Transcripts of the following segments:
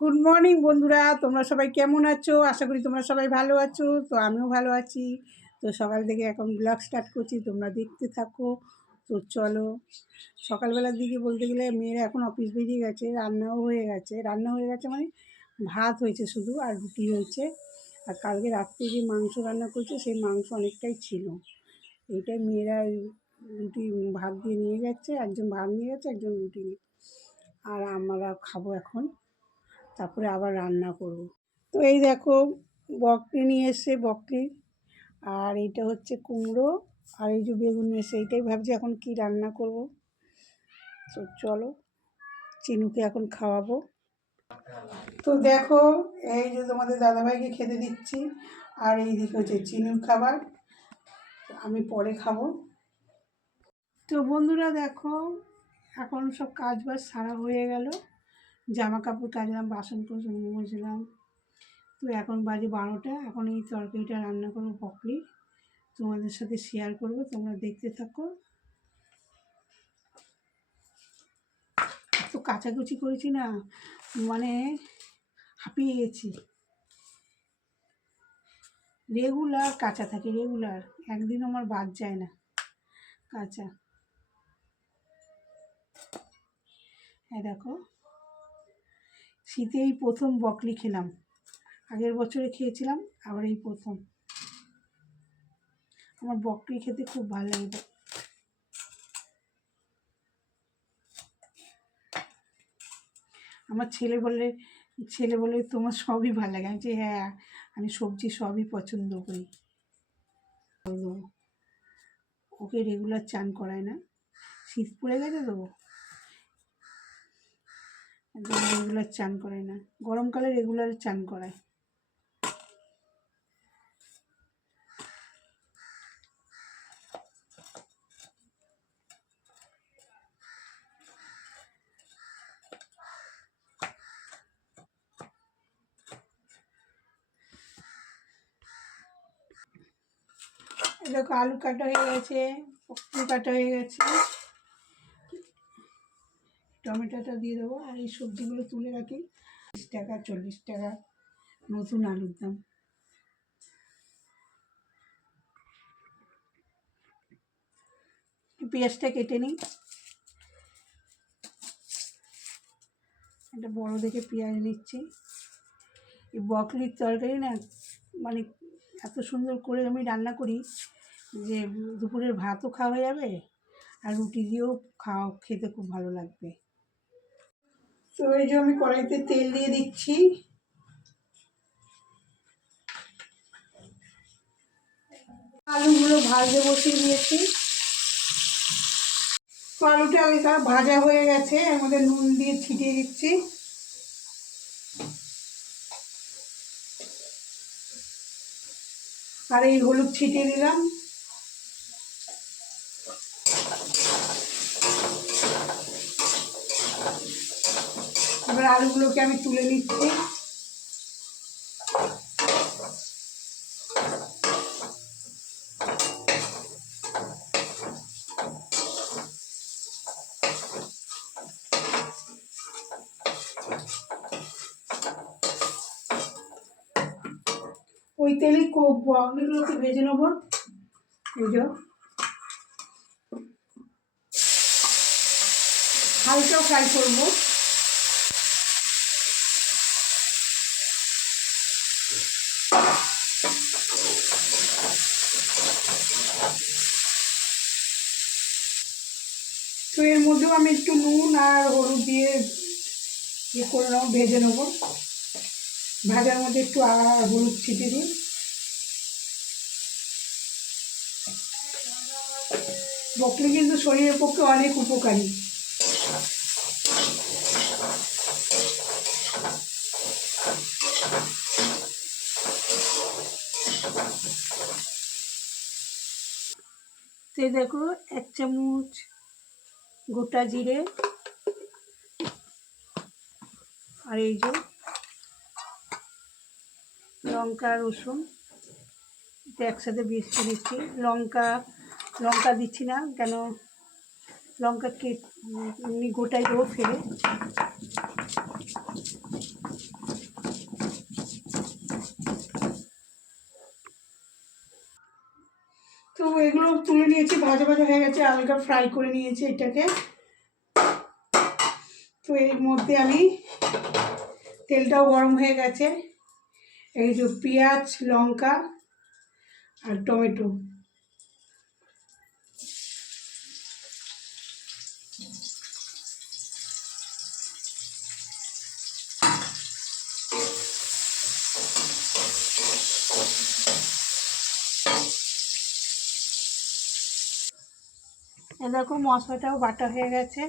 Good morning বন্ধুরা, তোমরা সবাই কেমন আছো? আশা করি তোমরা সবাই ভালো আছো। তো আমিও ভালো আছি। তো সকাল থেকে এখন ব্লগ স্টার্ট করছি, তোমরা দেখতে থাকো। তো চলো, সকালবেলার দিকে বলতে গেলে মেয়েরা এখন অফিস বেরিয়ে গেছে, রান্না হয়ে গেছে মানে ভাত হয়েছে শুধু, আর রুটি হয়েছে। আর কালকে রাত্রে যে মাংস রান্না করছে সেই মাংস অনেকটাই ছিল, এইটাই মেয়েরা রুটি ভাত দিয়ে নিয়ে গেছে, একজন ভাত নিয়ে গেছে, একজন রুটি নিয়ে। আর আমরা খাবো এখন, তারপরে আবার রান্না করব। তো এই দেখো, বকলি নিয়ে এসে বকলি, আর এইটা হচ্ছে কুমড়ো, আর এই যে বেগুন নিয়ে এসে, এইটাই ভাবছি এখন কি রান্না করব। তো চলো, চিনুকে এখন খাওয়াবো। তো দেখো, এই যে তোমাদের দাদাভাইকে খেতে দিচ্ছি, আর এই দিকে হচ্ছে চিনুর খাবার, আমি পরে খাবো। তো বন্ধুরা দেখো, এখন সব কাজ বাজ সারা হয়ে গেল, জামা কাপড় কাচলাম, বাসন কোসন মাজলাম। তো এখন বাজে 12টা, এখন এই তরকারিটা রান্না করবো বকলি, তোমাদের সাথে শেয়ার করব, তোমরা দেখতে থাকো। তো কাচাকুচি করেছি না, মানে হাঁপিয়ে গেছি। রেগুলার কাঁচা থাকে, রেগুলার, একদিন আমার বাদ যায় না কাঁচা। হ্যাঁ দেখো, শীতে এই প্রথম বকলি খেলাম, আগের বছরে খেয়েছিলাম, আবার এই প্রথম। আমার বকলি খেতে খুব ভালো লাগে। আমার ছেলে বলে তোমার সবই ভালো লাগে। আমি যে হ্যাঁ, আমি সবজি সবই পছন্দ করি। ওকে রেগুলার চান করায় না, শীত পড়ে গেছে তো, রেগুলার চান করায় না, গরমকালে রেগুলার চান করায়। দেখো, আলু কাটা হয়ে গেছে, পটল কাটা হয়ে গেছে, টমেটোটা দিয়ে দেবো। আর এই সবজিগুলো তুলে রাখি, 30 টাকা 40 টাকা নতুন আলুর দাম। পেঁয়াজটা কেটে নিই, একটা বড় দেখে পেঁয়াজ নিচ্ছি। এই বকলির তরকারি না, মানে এত সুন্দর করে আমি রান্না করি যে দুপুরের ভাতও খাওয়া হয়ে যাবে, আর রুটি দিয়েও খেতে খুব ভালো লাগবে। তো এই যে আমি কড়াইতে তেল দিয়ে দিচ্ছি, আলুগুলো ভাজতে বসিয়ে দিয়েছি। তো আলুটা ভাজা হয়ে গেছে, এর মধ্যে নুন দিয়ে ছিটিয়ে দিচ্ছি। আর এই হলুদ ছিটিয়ে দিলাম। এবার আলুগুলোকে আমি তুলে নিচ্ছি। ওই তেলেই বকলিগুলোকে ভেজে নেবো, বুঝো, হালকা ফ্রাই করবো। তো এর মধ্যেও আমি একটু নুন আর হলুদ দিয়ে করে নেবো, ভেজে নেবো। ভাজার মধ্যে একটু হলুদ ছিটিয়ে দিই। বকলি কিন্তু শরীরের পক্ষে অনেক উপকারী। তো দেখো, 1 চামচ গোটা জিরে, আর এই যে লঙ্কা রসুন, এটা একসাথে বেশি দিচ্ছি। লঙ্কা দিচ্ছি না, কেন লঙ্কা এমনি গোটাই দেবো ফেলে। মাছগুলো তুলে নিয়েছি, ভাজা ভাজা হয়ে গেছে, হালকা ফ্রাই করে নিয়েছি এটাকে। তো এর মধ্যে আমি তেলটাও গরম হয়ে গেছে, এই যে পেঁয়াজ, লঙ্কা আর টমেটো, এরকম মশলাটাও বাটা হয়ে গেছে।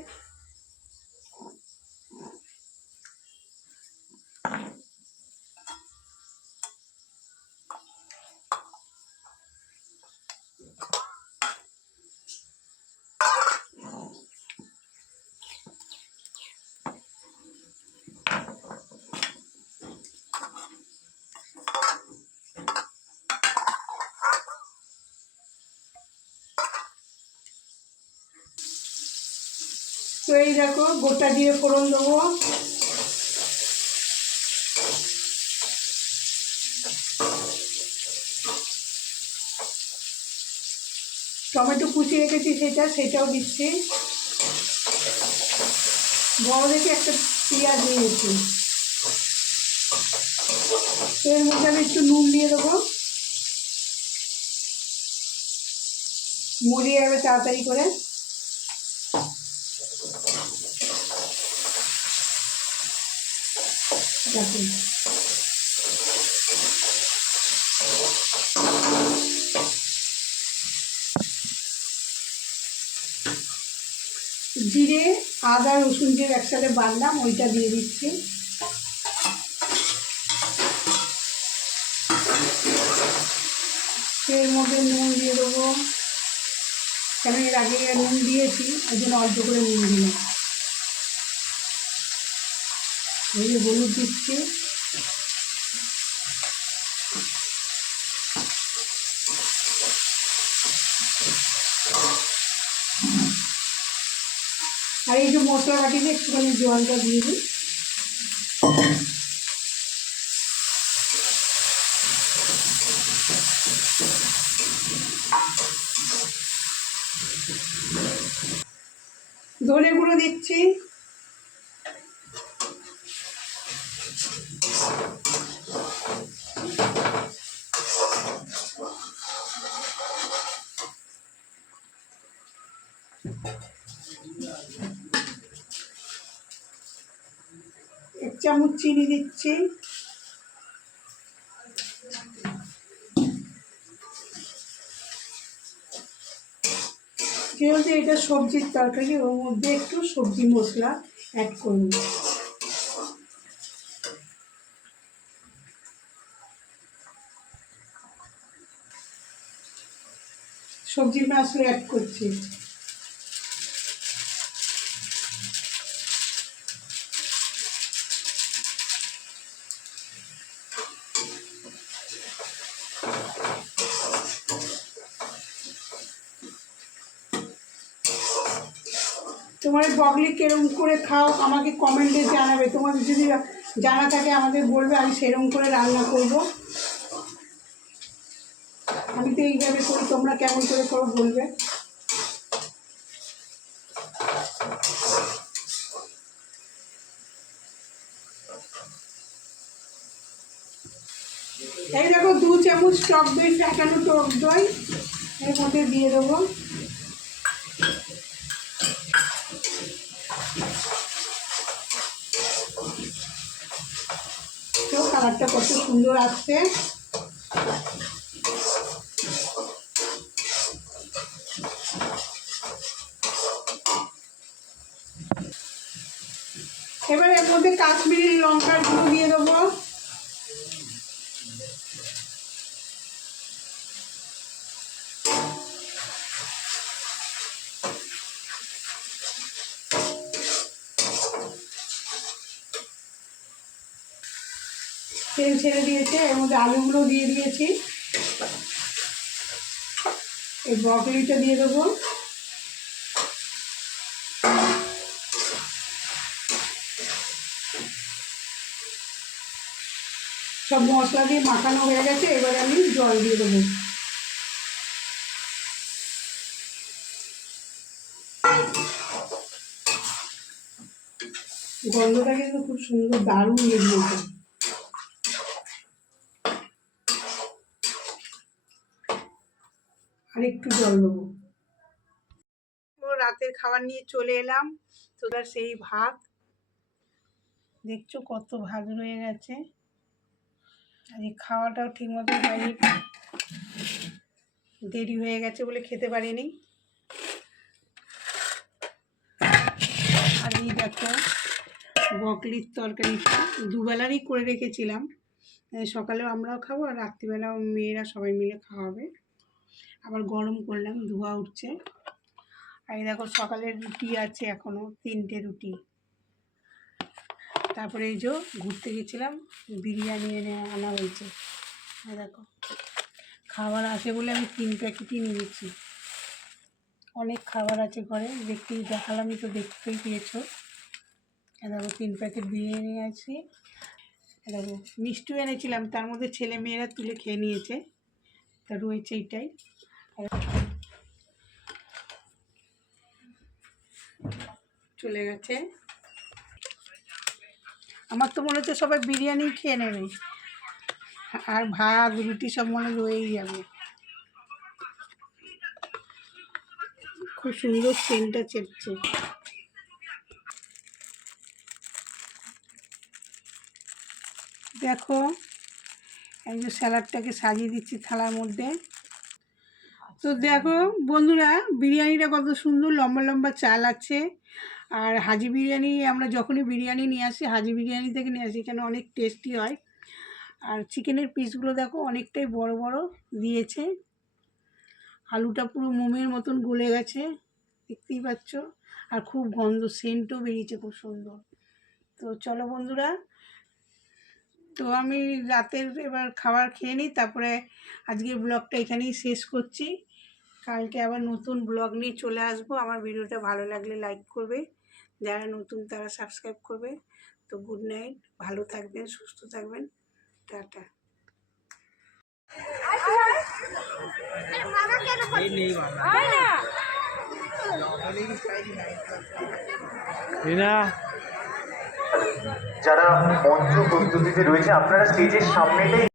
তো এই দেখো গোটা দিয়ে ফোড়ন দেবো, টমেটো কুচি রেখেছি সেটাও দিচ্ছি, বড় দেখে একটা পেঁয়াজ নিয়েছি। তো এর মধ্যে আমি একটু নুন দিয়ে দেবো, মরিয়ে যাবে তাড়াতাড়ি করে। দেখুন জিরে, আদা, রসুন যে একসাথে বাঁধলাম ওইটা দিয়ে দিচ্ছি। এর মধ্যে নুন দিয়ে দেবো, কেন এর আগে নুন দিয়েছি ওই জন্য অল্প করে নুন দিলাম। এই যে হলুদ দিচ্ছি, আর এই যে মশলা বাটিতে একটুখানি জলটা দিয়ে দিই। ধনে গুঁড়ো দিচ্ছি, এক চামচ চিনি দিচ্ছি, যেহেতু এটা সবজির তরকারি ওর মধ্যে একটু সবজি মশলা অ্যাড করব। সবজির মশলা অ্যাড করছি। তোমার বগলি কেরম করে খাও আমাকে কমেন্টে জানাবে, তোমাদের যদি জানা থাকে আমাদের বলবে, আমি সেরকম করে রান্না করব। আমি তো এইভাবে করি, তোমরা কেমন করে করো বলবে। এই দেখো 2 চামচ টক দই, ফ্যাটানো টক দই এর মধ্যে দিয়ে দেবো। তো কালারটা কত সুন্দর আসছে। এবার এর মধ্যে কাশ্মীরি লঙ্কার গুঁড়ো দিয়ে দেবো, তেল ছেড়ে দিয়েছে, এর মধ্যে আলুগুলো দিয়ে দিয়েছি, এই ব্রকলিটা দিয়ে দেবো, সব মশলা দিয়ে মাখানো হয়ে গেছে। এবার আমি জল দিয়ে দেবো। গন্ধটা কিন্তু খুব সুন্দর, দারুণ লেগেছে। আর একটু জল দেবো। তো রাতের খাবার নিয়ে চলে এলাম। তো তার সেই ভাত দেখছো কত ভাত রয়ে গেছে। আর এই খাওয়াটাও ঠিক মতো হয়নি, দেরি হয়ে গেছে বলে খেতে পারিনি। আর এই দেখো বকলির তরকারিটা দুবেলারই করে রেখেছিলাম, সকালেও আমরাও খাবো আর রাত্রিবেলাও মেয়েরা সবাই মিলে খাওয়াবে। আবার গরম করলাম, ধোয়া উঠছে। আর এই দেখো সকালের রুটি আছে এখনও 3টে রুটি। তারপরে এই যে ঘুরতে গেছিলাম, বিরিয়ানি আনা হয়েছে। দেখো খাবার আছে বলে আমি 3 প্যাকেটই নিয়েছি। অনেক খাবার আছে ঘরে, দেখালামই তো, দেখতেই পেয়েছো। দেখো 3 প্যাকেট বিরিয়ানি আছে। দেখো মিষ্টিও এনেছিলাম, তার মধ্যে ছেলে মেয়েরা তুলে খেয়ে নিয়েছে, তা রয়েছে এইটাই। চলে গেছে। আমার তো মনে হচ্ছে সবাই বিরিয়ানি খেয়ে নেবে, আর ভাত রুটি সব মনে রয়েই যাবে। খুব সুন্দর সেন্টটা চেপছে। দেখো এই যে স্যালাডটাকে সাজিয়ে দিচ্ছি থালার মধ্যে। তো দেখো বন্ধুরা, বিরিয়ানিটা কত সুন্দর, লম্বা লম্বা চাল আছে। আর হাজি বিরিয়ানি, আমরা যখনই বিরিয়ানি নিয়ে আসি হাজি বিরিয়ানি থেকে নিয়ে আসি, এখানে অনেক টেস্টি হয়। আর চিকেনের পিসগুলো দেখো অনেকটাই বড় বড় দিয়েছে। আলুটা পুরো মোমের মতন গলে গেছে, দেখতেই পাচ্ছ। আর খুব গন্ধ, সেন্টও বেরিয়েছে খুব সুন্দর। তো চলো বন্ধুরা, তো আমি রাতের এবার খাবার খেয়ে নিই, তারপরে আজকের ব্লগটা এখানেই শেষ করছি। কালকে আবার নতুন ব্লগ নিয়ে চলে আসবো। আমার ভিডিওটা ভালো লাগলে লাইক করবে, যারা নতুন তারা সাবস্ক্রাইব করবে। তো গুড নাইট, ভালো থাকবেন, সুস্থ থাকবেন, টাটা। যারা মঞ্চ প্রস্তুতিতে রয়েছে আপনারা স্টেজের সামনেটাই